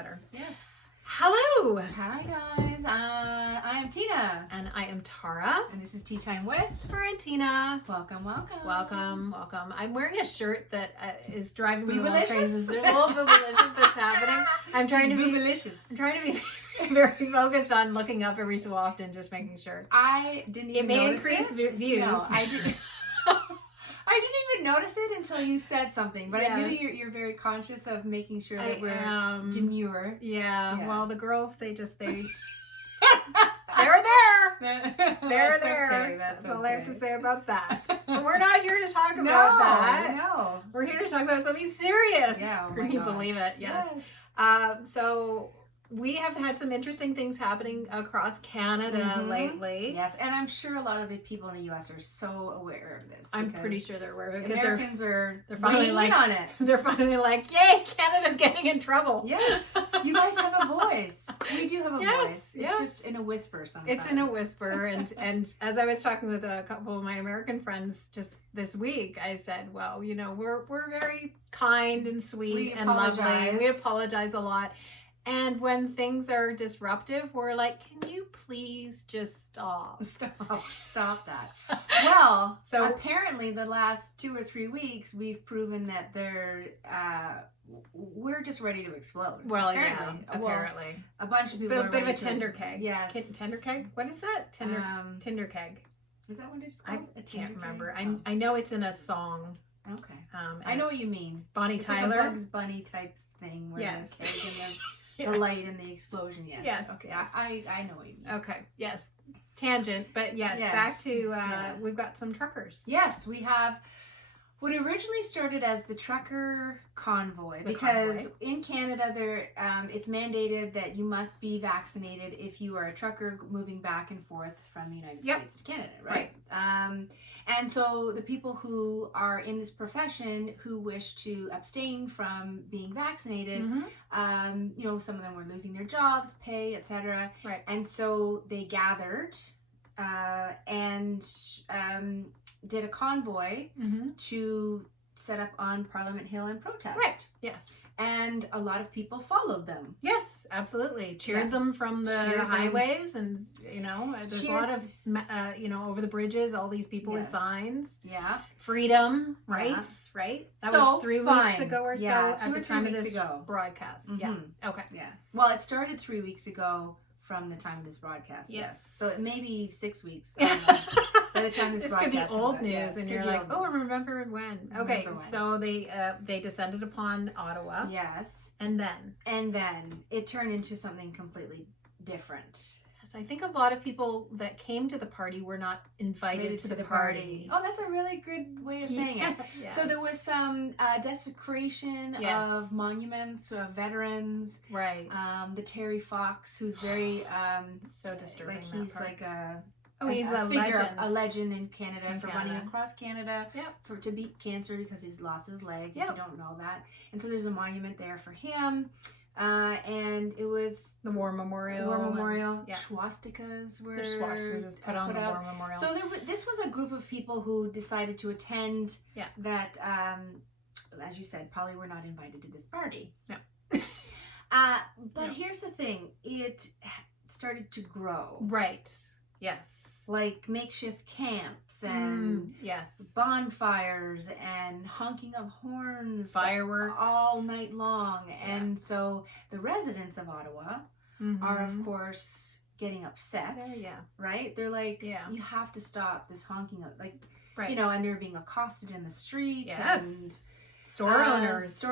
better. Yes. Hello. Hi guys. I am Tina. And I am Tara. And this is Tea Time with Tara and Tina. Welcome, welcome. Welcome, welcome. I'm wearing a shirt that is driving me a little Boobalicious? crazy. There's a little boobalicious that's happening. I'm trying to be very focused on looking up every so often, just making sure. I didn't even It may notice increase it. views. No, I didn't. I didn't even notice it until you said something, but Yes. I really you're very conscious of making sure that we're am. demure. Yeah. Well, the girls, they're there. They're there. Okay, That's okay. all I have to say about that. But we're not here to talk about No, that. no. We're here to talk about something serious. Yeah, oh my Can you gosh. believe it? Yes. So we have had some interesting things happening across Canada lately. Yes, and I'm sure a lot of the people in the U.S. are so aware of this. I'm pretty sure they're aware of it because Americans are finally weighing in on it. They're finally like, yay, Canada's getting in trouble. Yes, you guys have a voice. We do have a voice. It's just in a whisper sometimes. It's in a whisper, and as I was talking with a couple of my American friends just this week, I said, well, you know, we're very kind and sweet and lovely. We apologize a lot. And when things are disruptive, we're like, can you please just stop? Stop that. Well, so apparently the last 2 or 3 weeks, we've proven that we're just ready to explode. Well, apparently. Yeah, apparently. A bunch of people are a bit of ready a tender keg. Yes. Tender keg? What is that? Tender keg. Is that what it's called? I can't remember. I know it's in a song. Okay. I know what you mean. Bonnie it's Tyler. Like a Bugs Bunny type thing where the keg and the light and the explosion. Yes. Okay. Yes. I know what you mean. Okay. Yes. Tangent, but yes. Back to we've got some truckers. Yes, we have what originally started as the trucker convoy in Canada it's mandated that you must be vaccinated if you are a trucker moving back and forth from the United States to Canada, right? And so the people who are in this profession who wish to abstain from being vaccinated, you know, some of them were losing their jobs, pay, etc. Right. And so they gathered and did a convoy to set up on Parliament Hill and protest. Right. Yes. And a lot of people followed them. Yes, absolutely. Cheered them from the highways, and you know, there's a lot of you know, over the bridges, all these people with signs. Yeah. Freedom, rights, right? That was 3 weeks ago or so at the time of this broadcast. Yeah. Okay. Yeah. Well, it started 3 weeks ago from the time of this broadcast. Yes. So it may be 6 weeks. By the time this could be old news, and you're like, oh, I remember when. Okay, so they descended upon Ottawa. Yes. And then it turned into something completely different. Yes, I think a lot of people that came to the party were not invited to the party. Oh, that's a really good way of saying it. Yes. So there was some desecration of monuments of veterans. Right. The Terry Fox, who's very so disturbing. Like he's like a he's a legend in Canada for running across Canada to beat cancer because he's lost his leg. If you don't know that, and so there's a monument there for him, and it was the War Memorial. Swastikas were put on the War Memorial. So this was a group of people who decided to attend. That, as you said, probably were not invited to this party. No. But here's the thing: it started to grow. Right. Yes. Like makeshift camps and bonfires and honking of horns, fireworks all night long. And so the residents of Ottawa are, of course, getting upset. Right? They're like, you have to stop this honking. You know, and they're being accosted in the street. Yes. And store owners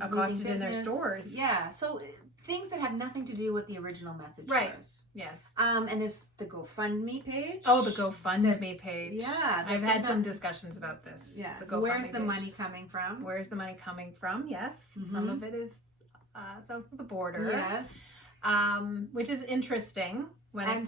accosted in their stores. Yeah. So things that have nothing to do with the original message. Right. Yes. And there's the GoFundMe page. Oh, the GoFundMe page. Yeah. I've had some discussions about this. Yeah. Where's the money coming from? Where's the money coming from? Yes. Some of it is south of the border. Yes. Which is interesting.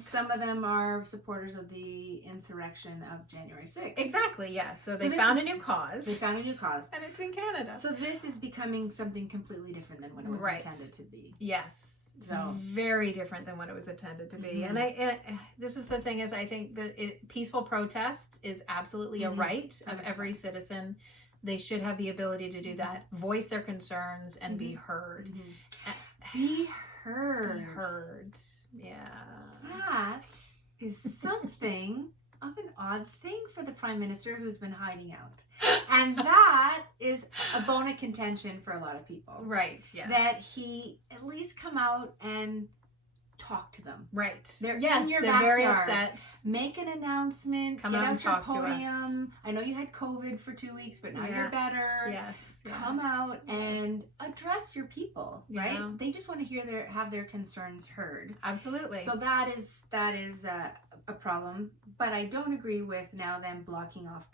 Some of them are supporters of the insurrection of January 6th. Exactly, yes. So they found a new cause. And it's in Canada. So this is becoming something completely different than what it was intended to be. Yes. So very different than what it was intended to be. And this is the thing is I think that peaceful protest is absolutely a right of every citizen. They should have the ability to do that, voice their concerns and be heard. Be heard. Be heard. Yeah. That is something of an odd thing for the Prime Minister who's been hiding out. And that is a bone of contention for a lot of people. Right, yes. That he at least come out and talk to them. Right. They're yes, in your they're backyard. very upset. Make an announcement. Come get out and your talk to us. podium. I know you had COVID for 2 weeks, but now you're better. Yes. Come out and address your people, right? Yeah. They just want to have their concerns heard. Absolutely. So that is a problem, but I don't agree with now them blocking off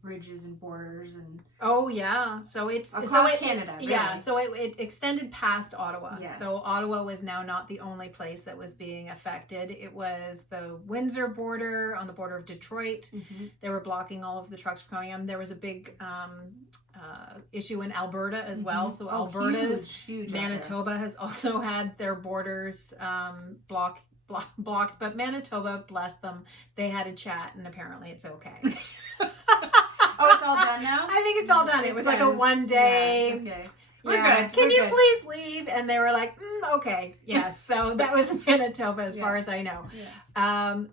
bridges and borders and oh yeah, so it's across Canada. Really. Yeah, so it extended past Ottawa. Yes. So Ottawa was now not the only place that was being affected. It was the Windsor border, on the border of Detroit. Mm-hmm. They were blocking all of the trucks from coming in. There was a big issue in Alberta as well. So Alberta's huge Manitoba has also had their borders blocked, but Manitoba, bless them, they had a chat and apparently it's okay. Oh, it's all done now? I think it's all done. It was like a 1 day. Yeah, okay. We're good. Can you please leave? And they were like, okay. Yes. So that was Manitoba as far as I know. Yeah.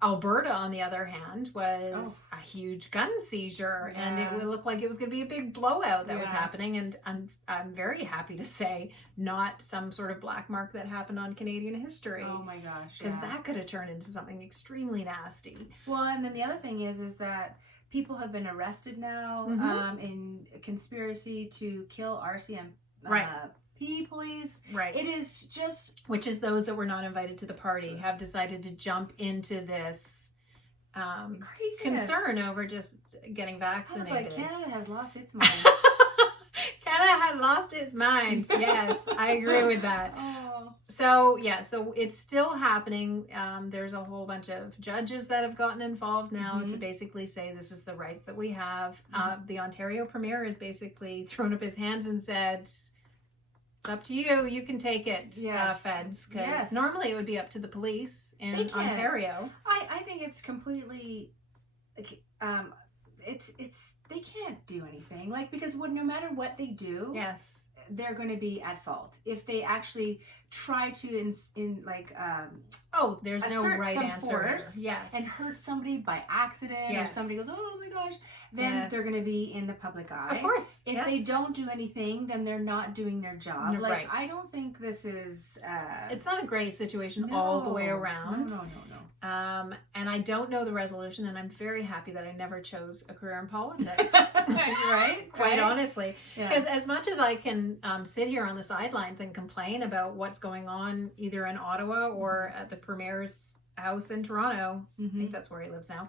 Alberta, on the other hand, was a huge gun seizure. Yeah. And it would look like it was going to be a big blowout that was happening. And I'm very happy to say not some sort of black mark that happened on Canadian history. Oh my gosh. Because that could have turned into something extremely nasty. Well, and then the other thing is that people have been arrested now in conspiracy to kill RCMP police. Right. It is just... Which is those that were not invited to the party have decided to jump into this concern over just getting vaccinated. I was like, Canada has lost its mind. Canada had lost its mind. Yes, I agree with that. Oh. So it's still happening. There's a whole bunch of judges that have gotten involved now to basically say this is the rights that we have. The Ontario Premier has basically thrown up his hands and said, it's up to you. You can take it, feds. Because normally it would be up to the police in Ontario. I think it's completely... it's they can't do anything, like, because no matter what they do, they're going to be at fault if they actually try to there's no right answer here. And hurt somebody by accident, or somebody goes, oh my gosh, then they're going to be in the public eye. Of course. If they don't do anything, then they're not doing their job. Right. I don't think this is it's not a gray situation all the way around. No. And I don't know the resolution, and I'm very happy that I never chose a career in politics. Right? Quite honestly. Because as much as I can sit here on the sidelines and complain about what's going on either in Ottawa or at the Premier's house in Toronto, I think that's where he lives now,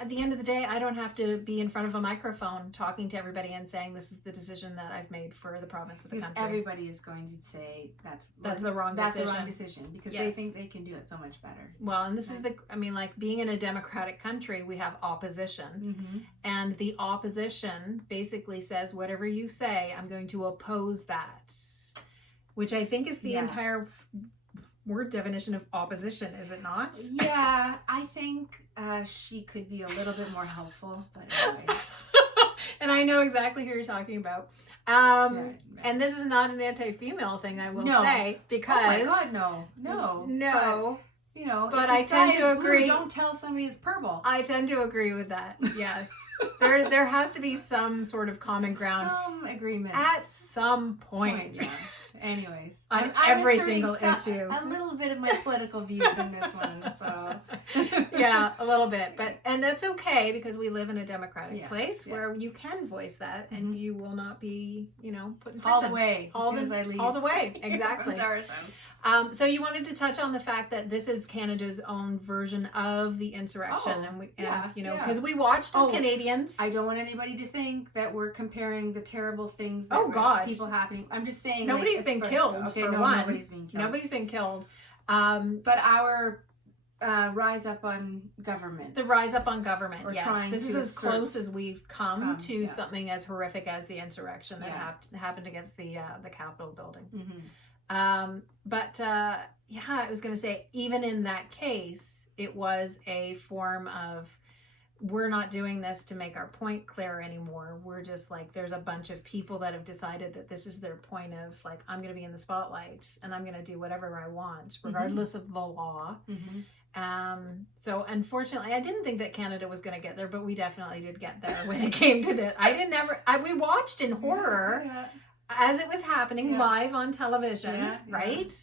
at the end of the day, I don't have to be in front of a microphone talking to everybody and saying this is the decision that I've made for the province of the country. Everybody is going to say that's the wrong decision. That's the wrong decision because they think they can do it so much better. Well, and this is being in a democratic country, we have opposition. And the opposition basically says, whatever you say, I'm going to oppose that. Which I think is the entire word definition of opposition, is it not? Yeah, I think she could be a little bit more helpful, but anyways. And I know exactly who you're talking about. And this is not an anti-female thing, I will say, because... Oh my God, no. But, but I tend to agree. Blue, don't tell somebody it's purple. I tend to agree with that. Yes, there has to be some sort of common ground, some agreement at some point. Anyways, on every single issue. A little bit of my political views in this one, so yeah, a little bit, and that's okay because we live in a democratic place where you can voice that, and you will not be, put in prison all the way as soon as I leave. All the way, exactly. So you wanted to touch on the fact that this is Canada's own version of the insurrection, because we watched as Canadians. I don't want anybody to think that we're comparing the terrible things that people happening. I'm just saying nobody's been killed. Okay, for no, one. nobody's been killed. Nobody's been killed. But our rise up on government. The rise up on government. Yes, this is as close as we've come to something as horrific as the insurrection that happened against the Capitol building. But I was going to say, even in that case, it was a form of we're not doing this to make our point clear anymore. We're just like, there's a bunch of people that have decided that this is their point of like, I'm going to be in the spotlight and I'm going to do whatever I want, regardless of the law. So unfortunately, I didn't think that Canada was going to get there, but we definitely did get there when it came to this. We watched in horror as it was happening live on television, right?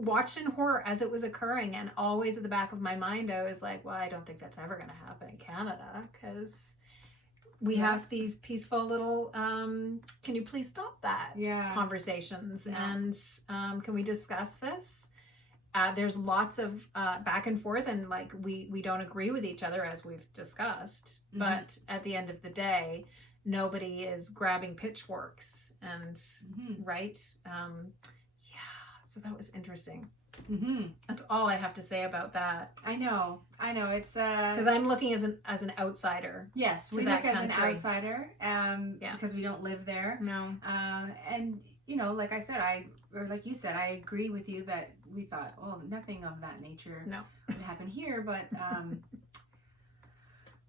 Watched in horror as it was occurring, and always at the back of my mind I was like, well, I don't think that's ever going to happen in Canada, because we have these peaceful little can you please stop that conversations, and can we discuss this? There's lots of back and forth, and like we don't agree with each other, as we've discussed, but at the end of the day, nobody is grabbing pitchforks and right. So that was interesting. That's all I have to say about that. I know. It's because I'm looking as an outsider. Yes, we look as an outsider. Because we don't live there. No. And you know, like I said, like you said, I agree with you that we thought, oh, nothing of that nature would happen here, but.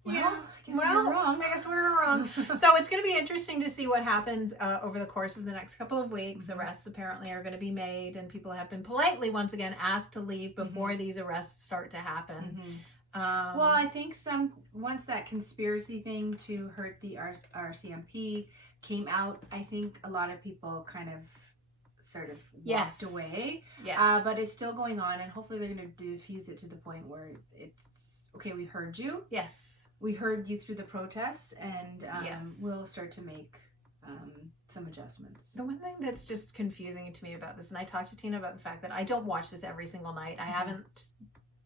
I guess we were wrong. So it's going to be interesting to see what happens over the course of the next couple of weeks. Arrests apparently are going to be made, and people have been politely once again asked to leave before these arrests start to happen. Well, I think once that conspiracy thing to hurt the RCMP came out, I think a lot of people kind of sort of walked away. Yes. But it's still going on, and hopefully they're going to diffuse it to the point where it's okay. We heard you. Yes. We heard you through the protests, and we'll start to make some adjustments. The one thing that's just confusing to me about this, and I talked to Tina about the fact that I don't watch this every single night. I haven't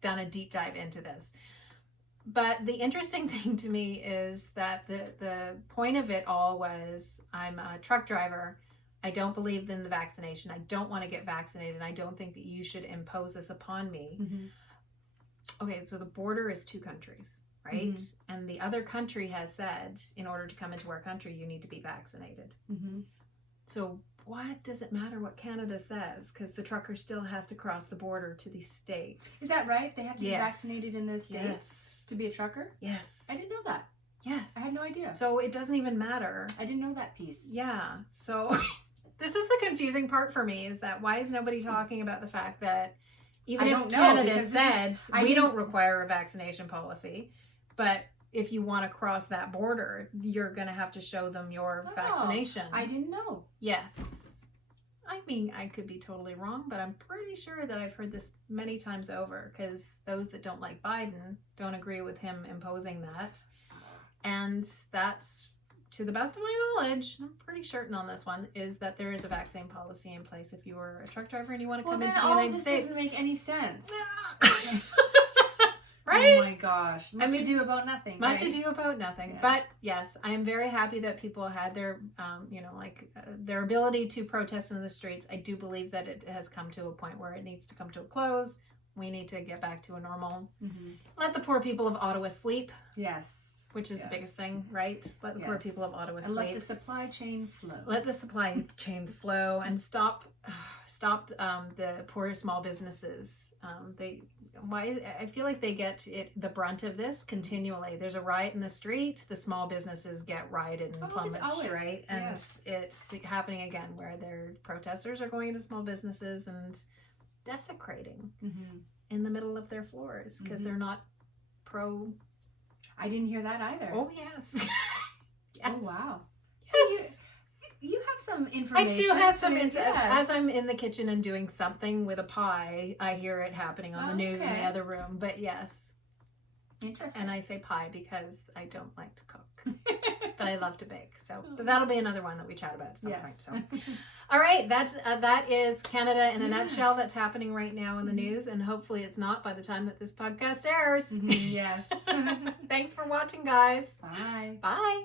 done a deep dive into this. But the interesting thing to me is that the point of it all was, I'm a truck driver. I don't believe in the vaccination. I don't want to get vaccinated. I don't think that you should impose this upon me. Okay, so the border is 2 countries. Right? And the other country has said, in order to come into our country, you need to be vaccinated. So what does it matter what Canada says? Because the trucker still has to cross the border to these states. Is that right? They have to be vaccinated in the states to be a trucker? Yes. I didn't know that. Yes. I had no idea. So it doesn't even matter. I didn't know that piece. Yeah. So this is the confusing part for me, is that why is nobody talking about the fact that even if Canada said, we don't require a vaccination policy, but if you want to cross that border, you're going to have to show them your vaccination. I didn't know. Yes. I mean, I could be totally wrong, but I'm pretty sure that I've heard this many times over, because those that don't like Biden don't agree with him imposing that. And that's, to the best of my knowledge, I'm pretty certain on this one, is that there is a vaccine policy in place if you are a truck driver and you want to come into the United States. This doesn't make any sense. Right? Oh my gosh. Much ado about nothing. Much ado about nothing. Yeah. But yes, I am very happy that people had their, their ability to protest in the streets. I do believe that it has come to a point where it needs to come to a close. We need to get back to a normal. Let the poor people of Ottawa sleep. Yes. Which is the biggest thing, right? Let the poor people of Ottawa sleep. And let the supply chain flow. Let the supply chain flow, and stop the poor small businesses. I feel like they get the brunt of this continually. There's a riot in the street, the small businesses get rioted and plumaged, right? And it's happening again, where their protesters are going into small businesses and desecrating in the middle of their floors because they're not pro. I didn't hear that either. Oh yes. Yes. Oh wow. Yes. So you have some information. I do have some information. As I'm in the kitchen and doing something with a pie, I hear it happening on the news in the other room. But yes. Interesting. And I say pie because I don't like to cook. But I love to bake. So but that'll be another one that we chat about at some point. So all right, that is Canada in a nutshell that's happening right now in the news, and hopefully it's not by the time that this podcast airs. Yes. Thanks for watching, guys. Bye. Bye.